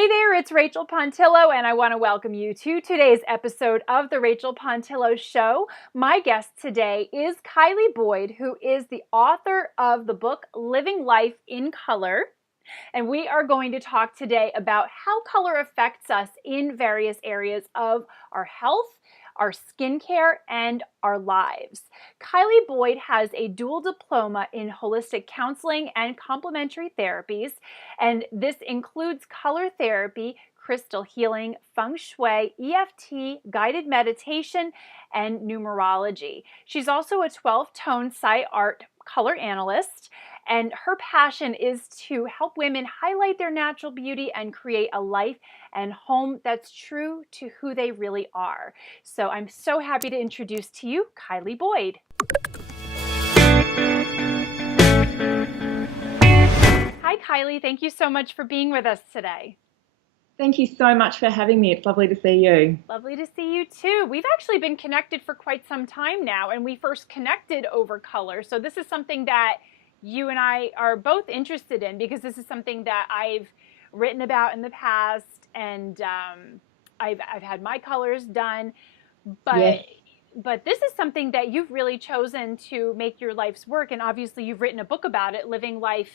Hey there, it's Rachel Pontillo, and I want to welcome you to today's episode of The Rachel Pontillo Show. My guest today is Kylie Boyd, who is the author of the book Living Life in Color. And we are going to talk today about how color affects us in various areas of our health, our skincare, and our lives. Kylie Boyd has a dual diploma in holistic counseling and complementary therapies, and this includes color therapy, crystal healing, feng shui, EFT, guided meditation, and numerology. She's also a 12-tone Psi Art color analyst, and her passion is to help women highlight their natural beauty and create a life and home that's true to who they really are. So I'm so happy to introduce to you Kylie Boyd. Hi, Kylie. Thank you so much for being with us today. Thank you so much for having me. It's lovely to see you. Lovely to see you too. We've actually been connected for quite some time now, and we first connected over color. So this is something that you and I are both interested in, because this is something that I've written about in the past, and I've had my colors done, but Yes. but this is something that you've really chosen to make your life's work, and obviously you've written a book about it, Living Life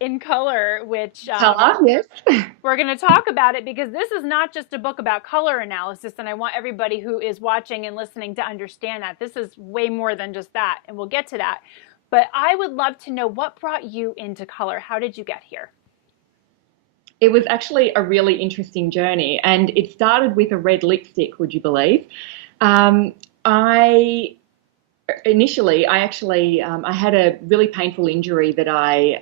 in Color, which Color, yes. we're going to talk about it, because this is not just a book about color analysis, and I want everybody who is watching and listening to understand that this is way more than just that, and we'll get to that. But I would love to know, what brought you into color? How did you get here? It was actually a really interesting journey, and it started with a red lipstick, would you believe? I initially, I had a really painful injury that I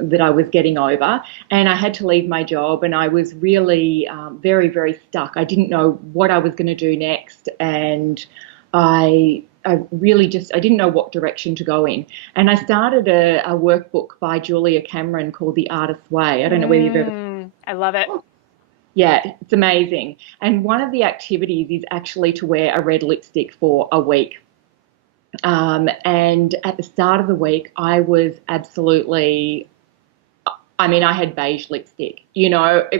was getting over, and I had to leave my job, and I was really very, very stuck. I didn't know what I was going to do next, and I really I didn't know what direction to go in. And I started a workbook by Julia Cameron called The Artist's Way. I don't know whether you've ever. I love it. Yeah, it's amazing. And one of the activities is actually to wear a red lipstick for a week. And at the start of the week, I was absolutely, I had beige lipstick,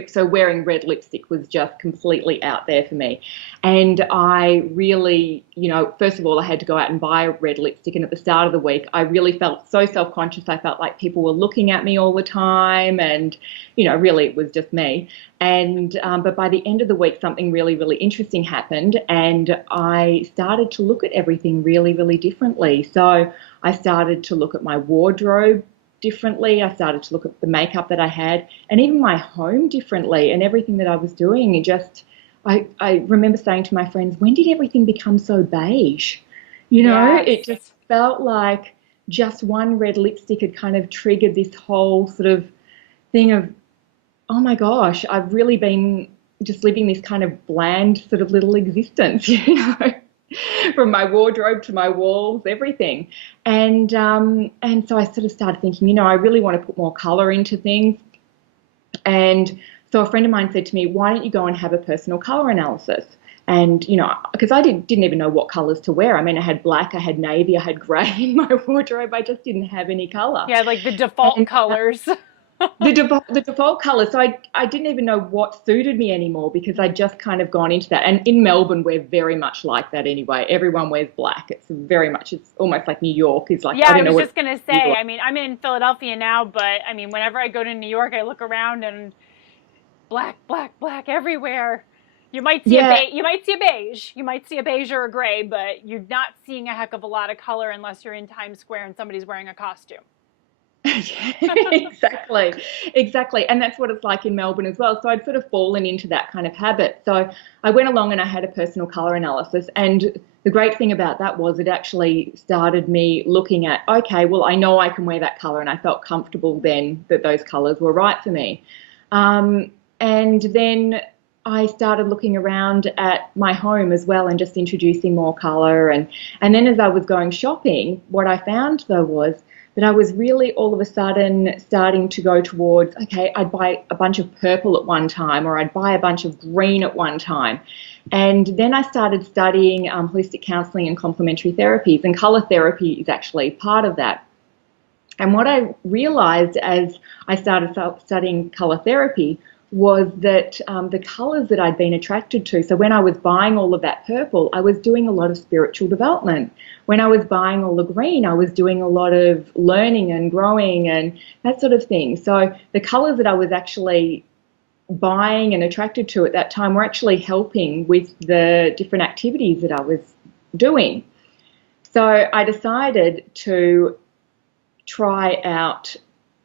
so wearing red lipstick was just completely out there for me. And I really, first of all, I had to go out and buy a red lipstick. And at the start of the week, I really felt so self-conscious. I felt like people were looking at me all the time. And, really it was just me. And, but by the end of the week, something really, really interesting happened. And I started to look at everything really, really differently. So I started to look at my wardrobe differently. I started to look at the makeup that I had, and even my home differently, and everything that I was doing. It just, I remember saying to my friends, when did everything become so beige? Yes. It just felt like just one red lipstick had kind of triggered this whole sort of thing of, oh my gosh, I've really been just living this kind of bland sort of little existence, from my wardrobe to my walls, everything. And so I sort of started thinking, I really want to put more color into things. And so a friend of mine said to me, why don't you go and have a personal color analysis? And, because I didn't even know what colors to wear. I had black, I had navy, I had gray in my wardrobe. I just didn't have any color. Yeah, like the default colors. The default colour. So I didn't even know what suited me anymore, because I'd just kind of gone into that. And in Melbourne, we're very much like that anyway. Everyone wears black. It's almost like New York is like. Yeah, I was just going to say, I'm in Philadelphia now, but whenever I go to New York, I look around and black, black, black everywhere. You might see you might see a beige. You might see a beige or a gray, but you're not seeing a heck of a lot of color unless you're in Times Square and somebody's wearing a costume. Exactly. And that's what it's like in Melbourne as well. So I'd sort of fallen into that kind of habit. So I went along and I had a personal colour analysis. And the great thing about that was it actually started me looking at, okay, well, I know I can wear that colour, and I felt comfortable then that those colours were right for me. And then I started looking around at my home as well and just introducing more colour. And then as I was going shopping, what I found though was that I was really all of a sudden starting to go towards, okay, I'd buy a bunch of purple at one time, or I'd buy a bunch of green at one time. And then I started studying holistic counselling and complementary therapies, and colour therapy is actually part of that. And what I realized as I started studying color therapy was that the colors that I'd been attracted to, so when I was buying all of that purple, I was doing a lot of spiritual development. When I was buying all the green, I was doing a lot of learning and growing and that sort of thing. So the colors that I was actually buying and attracted to at that time were actually helping with the different activities that I was doing. So I decided to try out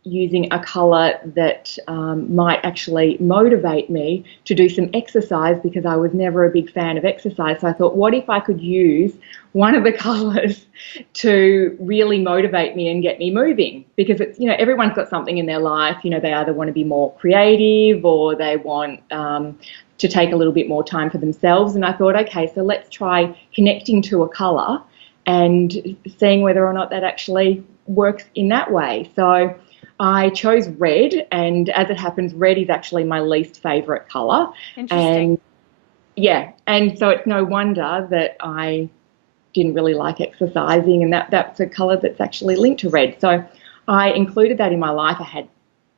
using a color that might actually motivate me to do some exercise, because I was never a big fan of exercise. So I thought, what if I could use one of the colors to really motivate me and get me moving? Because it's, everyone's got something in their life, they either want to be more creative or they want to take a little bit more time for themselves. And I thought, okay, so let's try connecting to a color and seeing whether or not that actually works in that way. So I chose red, and as it happens, red is actually my least favorite color. Interesting. And yeah, and so it's no wonder that I didn't really like exercising, and that's a color that's actually linked to red. So I included that in my life. I had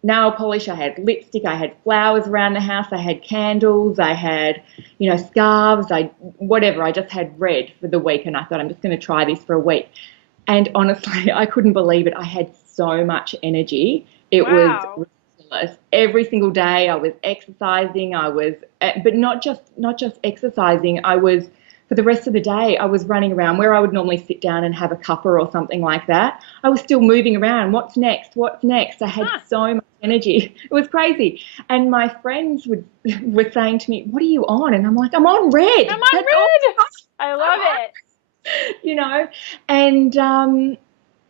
nail polish, I had lipstick, I had flowers around the house, I had candles, I had, scarves, whatever. I just had red for the week, and I thought, I'm just going to try this for a week. And honestly, I couldn't believe it. I had so much energy. It was Wow. ridiculous. Every single day I was exercising. But not just exercising. For the rest of the day, I was running around where I would normally sit down and have a cuppa or something like that. I was still moving around. What's next? What's next? I had so much energy. It was crazy. And my friends were saying to me, "What are you on?" And I'm like, "I'm on red. I'm on That's all red. I love it.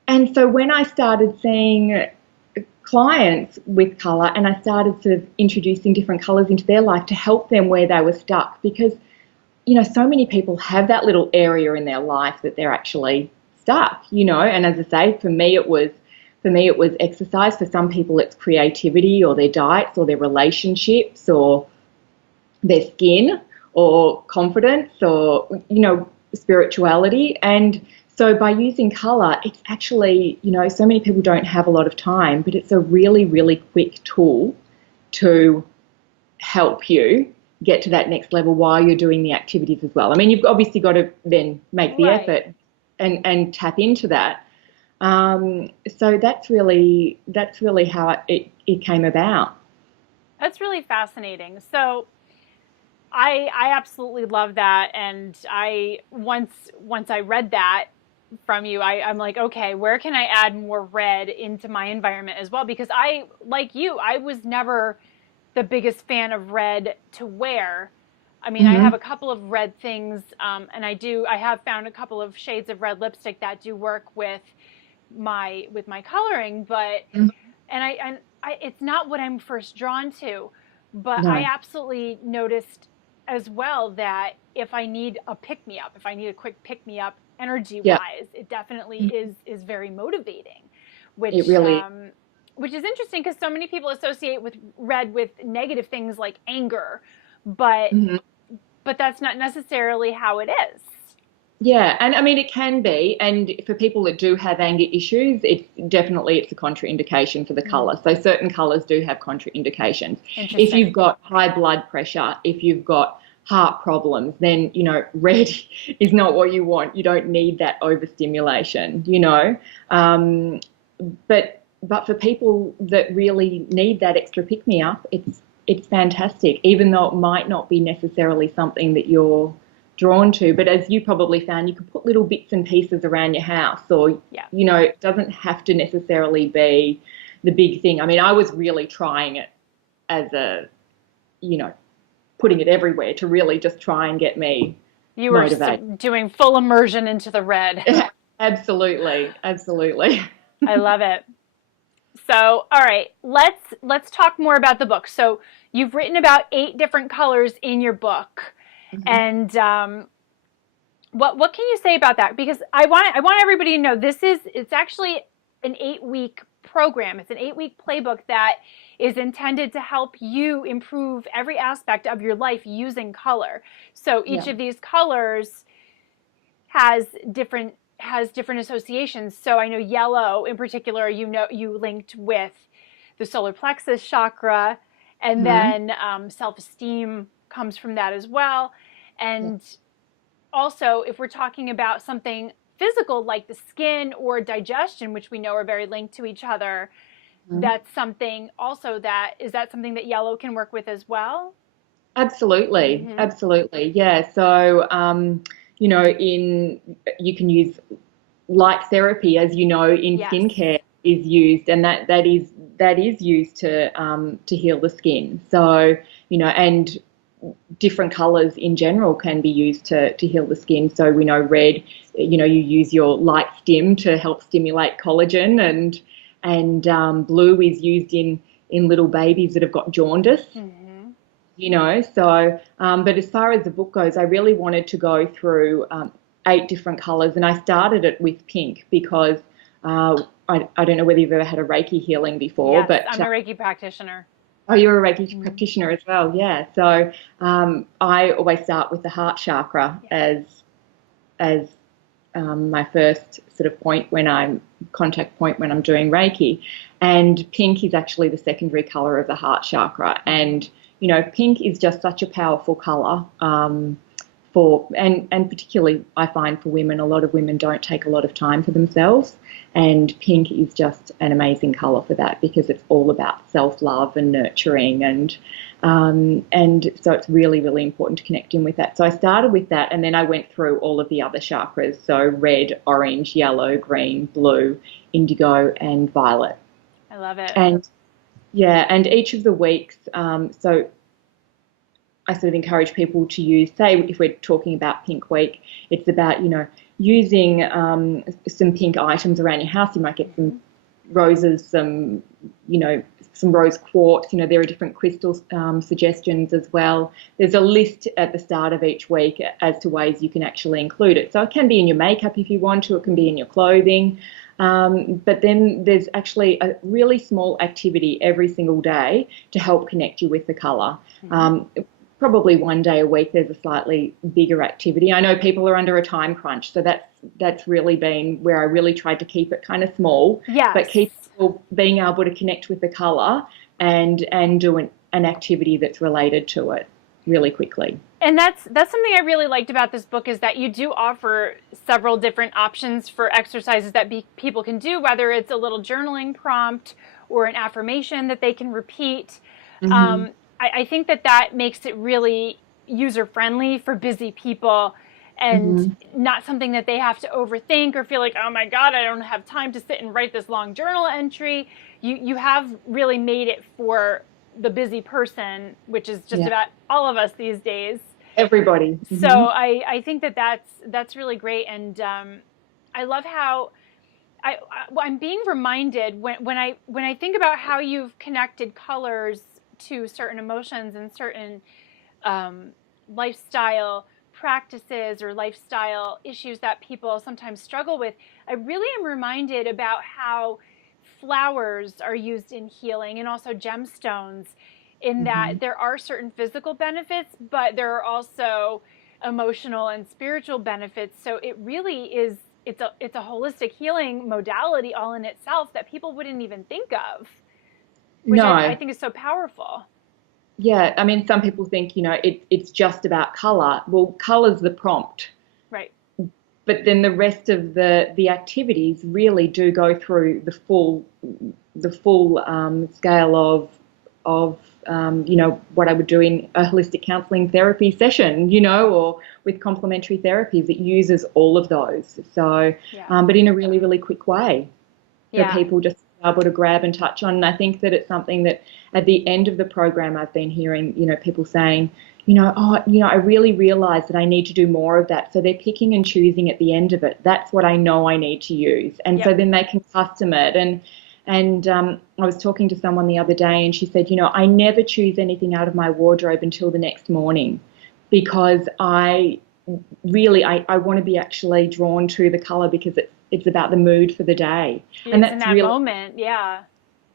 And so when I started seeing clients with color, and I started sort of introducing different colors into their life to help them where they were stuck, because so many people have that little area in their life that they're actually stuck, and as I say, for me it was exercise. For some people it's creativity, or their diets, or their relationships, or their skin, or confidence, or spirituality. And so by using color, it's actually, so many people don't have a lot of time, but it's a really, really quick tool to help you get to that next level while you're doing the activities as well. I mean, you've obviously got to then make the effort and tap into that. So that's really how it came about. That's really fascinating. So I absolutely love that, and I once I read that from you, I'm like, okay, where can I add more red into my environment as well? Because like you, I was never the biggest fan of red to wear. I mean, I have Mm-hmm. a couple of red things, and I have found a couple of shades of red lipstick that do work with my coloring, but it's not what I'm first drawn to. But I No. absolutely noticed as well that if I need a pick me up, if I need a quick pick me up energy Yeah, wise, it definitely is very motivating, it which really. which is interesting because so many people associate with red with negative things like anger, but Mhm. that's not necessarily how it is. Yeah, and I mean it can be, and for people that do have anger issues, it's a contraindication for the color. So certain colors do have contraindications. If Interesting. you've got high blood pressure, if you've got heart problems, then red is not what you want. You don't need that overstimulation. Um, but for people that really need that extra pick me up, it's fantastic, even though it might not be necessarily something that you're drawn to. But as you probably found, you can put little bits and pieces around your house, or Yeah. it doesn't have to necessarily be the big thing. I mean, I was really trying it as you know, putting it everywhere to really just try and get me You were motivated. doing full immersion into the red. Absolutely, absolutely. I love it. So, all right, let's talk more about the book. So, you've written about 8 different colors in your book, Mhm. and what can you say about that? Because I want everybody to know it's actually an 8-week program. It's an 8-week playbook that is intended to help you improve every aspect of your life using color. So each Yeah. of these colors has different has different associations. So I know yellow in particular, you linked with the solar plexus chakra, and Mhm. then self-esteem comes from that as well. And also, if we're talking about something physical like the skin or digestion, which we know are very linked to each other, Mhm. that's something also that something that yellow can work with as well? Absolutely, Mm-hmm. absolutely, yeah. So, in you can use light therapy, as you know, in Yes. skincare is used, and that is used to heal the skin. So, and different colors in general can be used to heal the skin. So we know red, you use your light stim to help stimulate collagen, and blue is used in little babies that have got jaundice. Mm-hmm. But as far as the book goes, I really wanted to go through 8 different colors, and I started it with pink because I don't know whether you've ever had a Reiki healing before, Yes, but I'm a Reiki practitioner. oh, you're a Reiki Mm-hmm. practitioner as well, yeah. So I always start with the heart chakra Yeah. as my first sort of point when I'm contact point when I'm doing Reiki, and pink is actually the secondary color of the heart chakra, and pink is just such a powerful color. And particularly I find for women, a lot of women don't take a lot of time for themselves, and pink is just an amazing color for that because it's all about self-love and nurturing, and so it's really, really important to connect in with that. So I started with that, and then I went through all of the other chakras, so red, orange, yellow, green, blue, indigo, and violet. I love it. And yeah, and each of the weeks, so I sort of encourage people to use, say, if we're talking about Pink Week, it's about, using some pink items around your house. You might get Mm-hmm. some roses, some rose quartz. There are different crystal suggestions as well. There's a list at the start of each week as to ways you can actually include it. So it can be in your makeup if you want to, it can be in your clothing. But then there's actually a really small activity every single day to help connect you with the colour. Mm-hmm. Probably one day a week there's a slightly bigger activity. I know people are under a time crunch, so that's really been where I really tried to keep it kind of small, Yes. but keep people being able to connect with the colour and do an activity that's related to it really quickly. And that's something I really liked about this book, is that you do offer several different options for exercises that people can do, whether it's a little journaling prompt or an affirmation that they can repeat. Mm-hmm. Um, I think that makes it really user friendly for busy people, and Mm-hmm. not something that they have to overthink or feel like, oh my God, I don't have time to sit and write this long journal entry. You have really made it for the busy person, which is just Yeah, about all of us these days. everybody. So Mm-hmm. I think that's really great, and I love how I'm being reminded when I think about how you've connected colors to certain emotions and certain um, lifestyle practices or lifestyle issues that people sometimes struggle with. I really am reminded about how flowers are used in healing, and also gemstones, in that Mm-hmm. there are certain physical benefits, but there are also emotional and spiritual benefits. So it really is, it's a holistic healing modality all in itself that people wouldn't even think of, which I No. think is so powerful. Yeah, I mean, some people think, it's just about colour. Well, colour's the prompt, Right. but then the rest of the activities really do go through the full scale of what I would do in a holistic counselling therapy session, or with complementary therapies. It uses all of those. So, Yeah. but in a really, really quick way for Yeah. people just to be able to grab and touch on. And I think that it's something that at the end of the program, I've been hearing, people saying, I really realize that I need to do more of that. So they're picking and choosing at the end of it. That's what I know I need to use. And so Yep. then they can custom it. And I was talking to someone the other day, and she said, I never choose anything out of my wardrobe until the next morning, because I want to be actually drawn to the color, because it's about the mood for the day. And It's in that's that really moment. Yeah.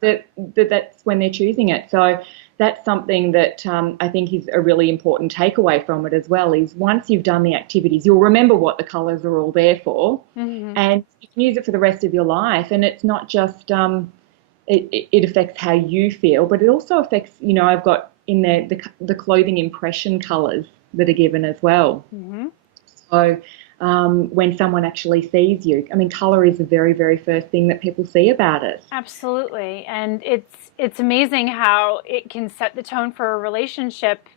that's when they're choosing it. So that's something that I think is a really important takeaway from it as well, is once you've done the activities, you'll remember what the colours are all there for, Hmm. and you can use it for the rest of your life. And it's not just it affects how you feel, but it also affects, I've got in there the clothing impression colours that are given as well. Hmm. So when someone actually sees you, I mean, colour is the very, very first thing that people see about us. Absolutely. And it's amazing how it can set the tone for a relationship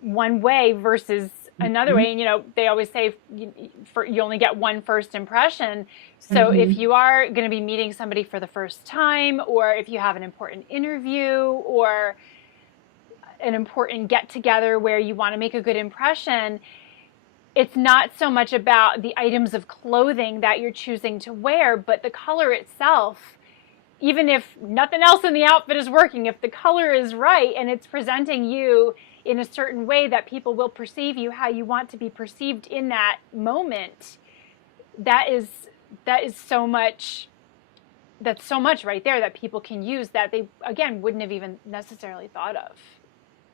one way versus another Hmm. way. And they always say you only get one first impression. So if Hmm. you are going to be meeting somebody for the first time, or if you have an important interview or an important get together where you want to make a good impression, it's not so much about the items of clothing that you're choosing to wear, but the color itself. Even if nothing else in the outfit is working, if the color is right and it's presenting you in a certain way that people will perceive you how you want to be perceived in that moment, that is so much. That's so much right there that people can use that they, again, wouldn't have even necessarily thought of.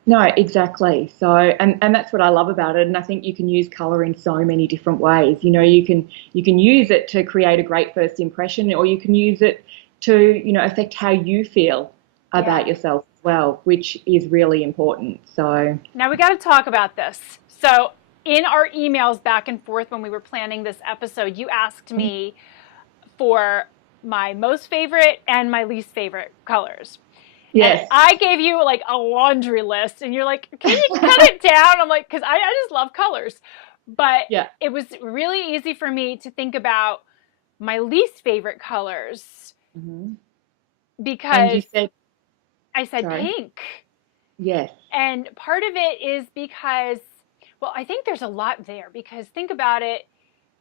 No, exactly. So, and that's what I love about it. And I think you can use color in so many different ways. You can use it to create a great first impression, or you can use it to, affect how you feel about Yeah. yourself as well, which is really important. So, Now we got to talk about this. So, in our emails back and forth when we were planning this episode, you asked me for my most favorite and my least favorite colors. And yes. I gave you like a laundry list, and you're like, can you cut it down? I'm like, because I just love colors. But Yeah. it was really easy for me to think about my least favorite colors Hmm. And you because said, I said sorry. pink. Yes. And part of it is because, well, I think there's a lot there because think about it.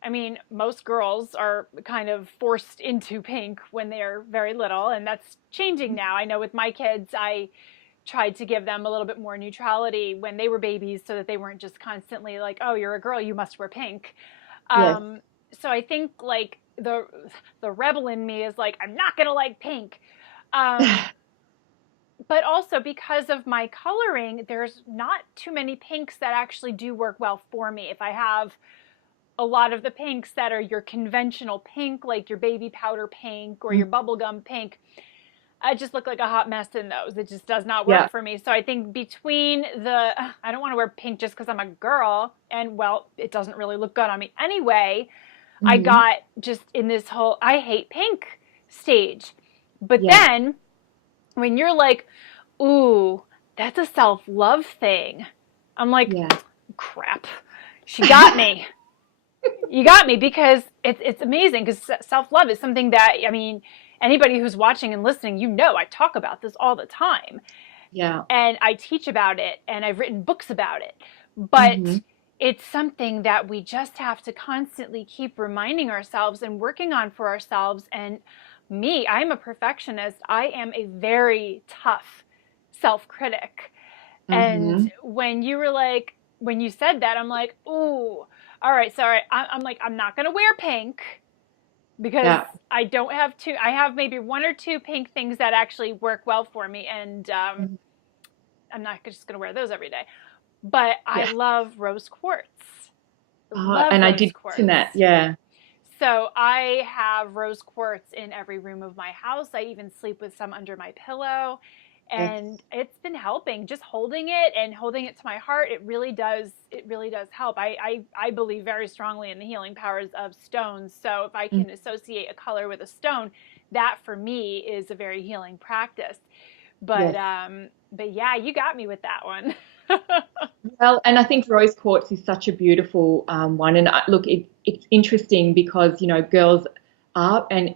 I mean, most girls are kind of forced into pink when they're very little, and that's changing now. I know with my kids, I tried to give them a little bit more neutrality when they were babies so that they weren't just constantly like, oh, you're a girl, you must wear pink. Yes. So I think like the rebel in me is like, I'm not gonna like pink. Um, but also because of my coloring, there's not too many pinks that actually do work well for me. If I have a lot of the pinks that are your conventional pink, like your baby powder pink or your bubblegum pink, I just look like a hot mess in those. It just does not work Yeah. for me. So I think between I don't want to wear pink just because I'm a girl, and well, it doesn't really look good on me anyway. I Hmm. got just in this whole I hate pink stage. But Yeah. then when you're like, ooh, that's a self love thing, I'm like, Yeah. crap. She got me. You got me because it's amazing because self love is something that, I mean, anybody who's watching and listening, I talk about this all the time Yeah. and I teach about it and I've written books about it. Hmm. But it's something that we just have to constantly keep reminding ourselves and working on for ourselves. And me, I'm a perfectionist. I am a very tough self critic. And Hmm. when you said that, I'm like, ooh, all right, sorry. I'm like, I'm not going to wear pink because Yeah. I don't have two. I have maybe one or two pink things that actually work well for me. And I'm not just going to wear those every day. But I Yeah. love rose quartz. Love And I rose did mention quartz. that. Yeah. So I have rose quartz in every room of my house. I even sleep with some under my pillow. Yes. And it's been helping just holding it and holding it to my heart. It really does help. I believe very strongly in the healing powers of stones. So if I Mm. can associate a color with a stone, that for me is a very healing practice. But Yes. yeah, you got me with that one. Well, and I think rose quartz is such a beautiful one. And look, it's interesting because, girls are, and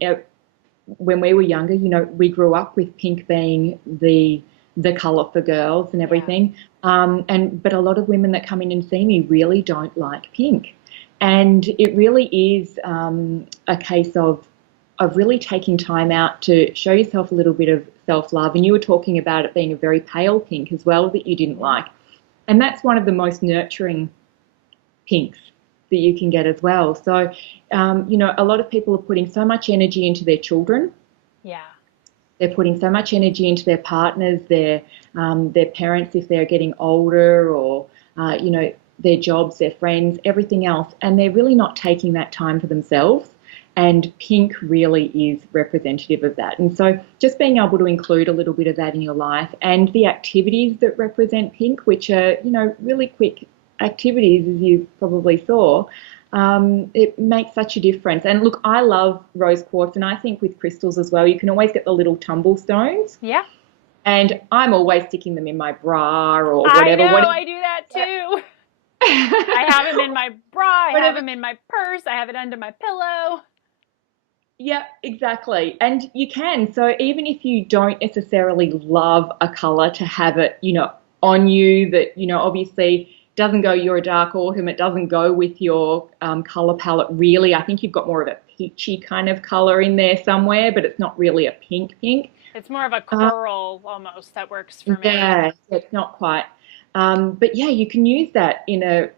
when we were younger, we grew up with pink being the color for girls and Yeah. everything. But a lot of women that come in and see me really don't like pink. And it really is a case of really taking time out to show yourself a little bit of self-love. And you were talking about it being a very pale pink as well that you didn't Mm-hmm. like. And that's one of the most nurturing pinks that you can get as well. So, a lot of people are putting so much energy into their children, Yeah. they're putting so much energy into their partners, their parents if they're getting older, or their jobs, their friends, everything else, and they're really not taking that time for themselves. And pink really is representative of that. And so just being able to include a little bit of that in your life, and the activities that represent pink, which are, really quick activities, as you probably saw, it makes such a difference. And look, I love rose quartz, and I think with crystals as well, you can always get the little tumble stones. Yeah. And I'm always sticking them in my bra or I whatever. know, I do that too. I have them in my bra, I have them in my purse, I have it under my pillow. Yeah, exactly. And you can. So even if you don't necessarily love a color, to have it, on you, that, obviously doesn't go, you're a dark autumn, it doesn't go with your color palette really. I think you've got more of a peachy kind of color in there somewhere, but it's not really a pink pink. It's more of a coral almost that works for me. Yeah, it's not quite. But yeah, you can use that in a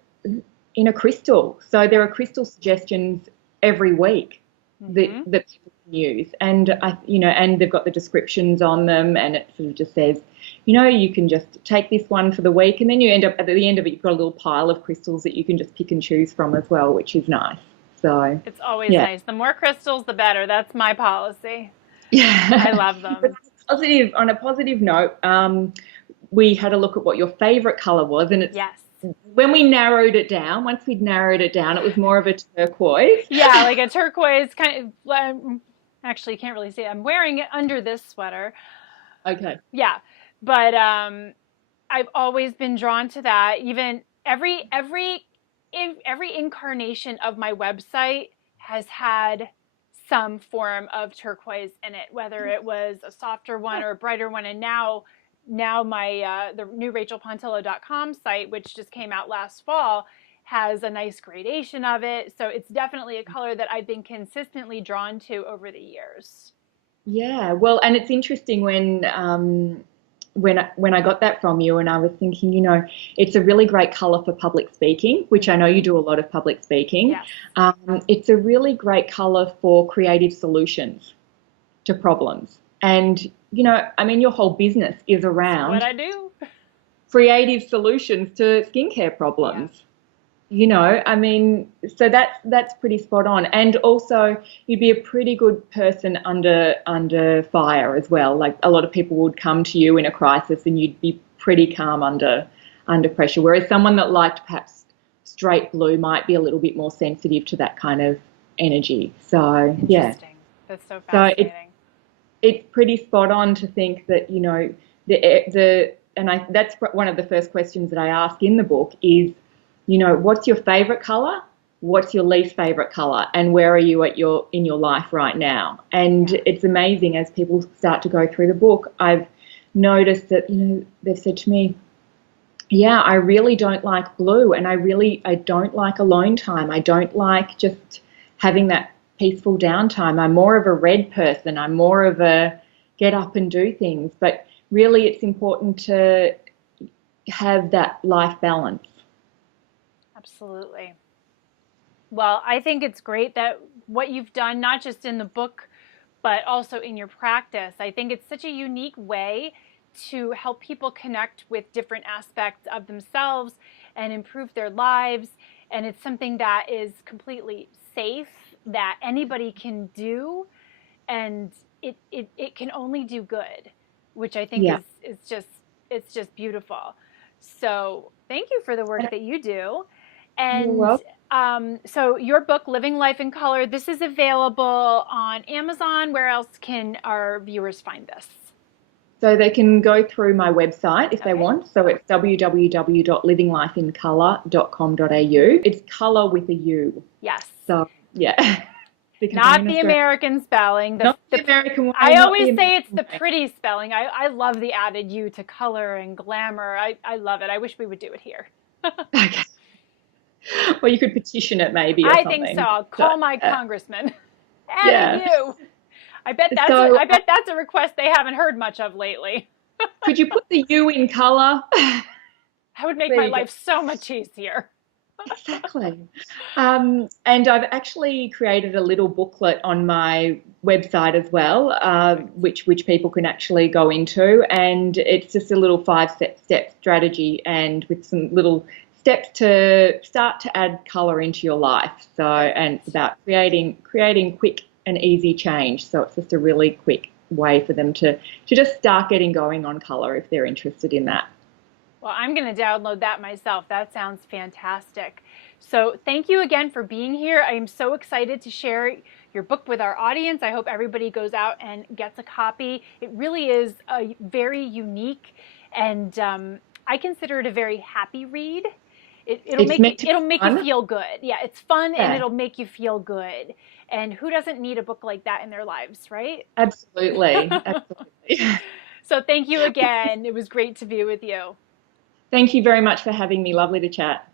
crystal. So there are crystal suggestions every week that people can use, and and they've got the descriptions on them, and it sort of just says, you can just take this one for the week, and then you end up at the end of it, you've got a little pile of crystals that you can just pick and choose from as well, which is nice. So it's always nice. The more crystals, the better. That's my policy. Yeah, I love them. But on a positive note, we had a look at what your favorite color was, and it's when we narrowed it down. Once we'd narrowed it down, it was more of a turquoise. Yeah, like a turquoise kind of. Actually, you can't really see it. I'm wearing it under this sweater. Okay. Yeah, but I've always been drawn to that. Even every incarnation of my website has had some form of turquoise in it, whether it was a softer one or a brighter one. And now my the new rachelpontillo.com site, which just came out last fall, has a nice gradation of it. So it's definitely a color that I've been consistently drawn to over the years. Yeah, well, and it's interesting when I got that from you, and I was thinking, it's a really great color for public speaking, which I know you do a lot of public speaking. Yes. It's a really great color for creative solutions to problems. And, your whole business is around what I do. Creative solutions to skincare problems. So that's pretty spot on. And also, you'd be a pretty good person under fire as well. Like, a lot of people would come to you in a crisis, and you'd be pretty calm under pressure. Whereas someone that liked perhaps straight blue might be a little bit more sensitive to that kind of energy. So yeah, interesting. That's so fascinating. So it's pretty spot on to think that that's one of the first questions that I ask in the book is, what's your favorite color? What's your least favorite color? And where are you in your life right now? And it's amazing, as people start to go through the book, I've noticed that, they've said to me, yeah, I really don't like blue, and I don't like alone time. I don't like just having that peaceful downtime. I'm more of a red person. I'm more of a get up and do things. But really, it's important to have that life balance. Absolutely. Well, I think it's great that what you've done, not just in the book, but also in your practice, I think it's such a unique way to help people connect with different aspects of themselves and improve their lives. And it's something that is completely safe, that anybody can do, and it can only do good, which I think is just beautiful. So thank you for the work that you do. And so your book, Living Life in Color, this is available on Amazon. Where else can our viewers find this? So they can go through my website if they want. So it's www.livinglifeincolor.com.au. It's color with a U. Yes. So, yeah. Not the American spelling. Not the American one. I always say it's the pretty spelling. I love the added U to color and glamour. I love it. I wish we would do it here. Okay. Well, you could petition it maybe or I something. think so. I'll call my congressman. Added U. I bet that's a request they haven't heard much of lately. Could you put the U in color? That would make my life so much easier. Exactly. And I've actually created a little booklet on my website as well, which people can actually go into, and it's just a little five-step strategy, and with some little steps to start to add color into your life. So, and it's about creating quick and easy change. So it's just a really quick way for them to just start getting going on color if they're interested in that. Well, I'm going to download that myself. That sounds fantastic. So thank you again for being here. I am so excited to share your book with our audience. I hope everybody goes out and gets a copy. It really is a very unique, and I consider it a very happy read. It'll It's make you meant to be it'll make you fun. feel good. Yeah, it's fun and Yeah, it'll make you feel good. And who doesn't need a book like that in their lives, right? absolutely. Absolutely. So thank you again. It was great to be with you. Thank you very much for having me. Lovely to chat.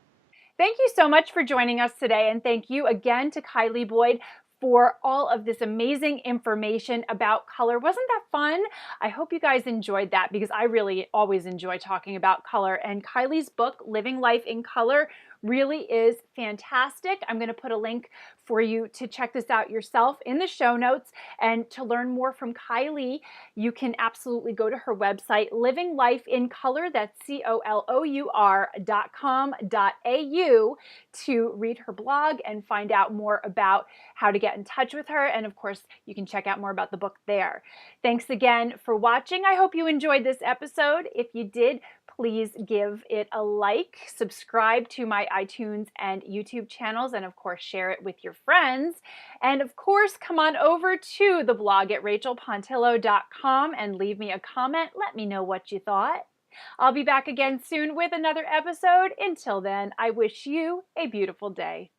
Thank you so much for joining us today. And thank you again to Kylie Boyd for all of this amazing information about color. Wasn't that fun? I hope you guys enjoyed that because I really always enjoy talking about color. And Kylie's book, Living Life in Color, really is fantastic. I'm going to put a link for you to check this out yourself in the show notes. And to learn more from Kylie, you can absolutely go to her website, Living Life in Color, that's COLOUR.com.au, to read her blog and find out more about how to get in touch with her. And of course, you can check out more about the book there. Thanks again for watching. I hope you enjoyed this episode. If you did, please give it a like, subscribe to my iTunes and YouTube channels, and of course, share it with your friends. And of course, come on over to the blog at rachelpontillo.com and leave me a comment. Let me know what you thought. I'll be back again soon with another episode. Until then, I wish you a beautiful day.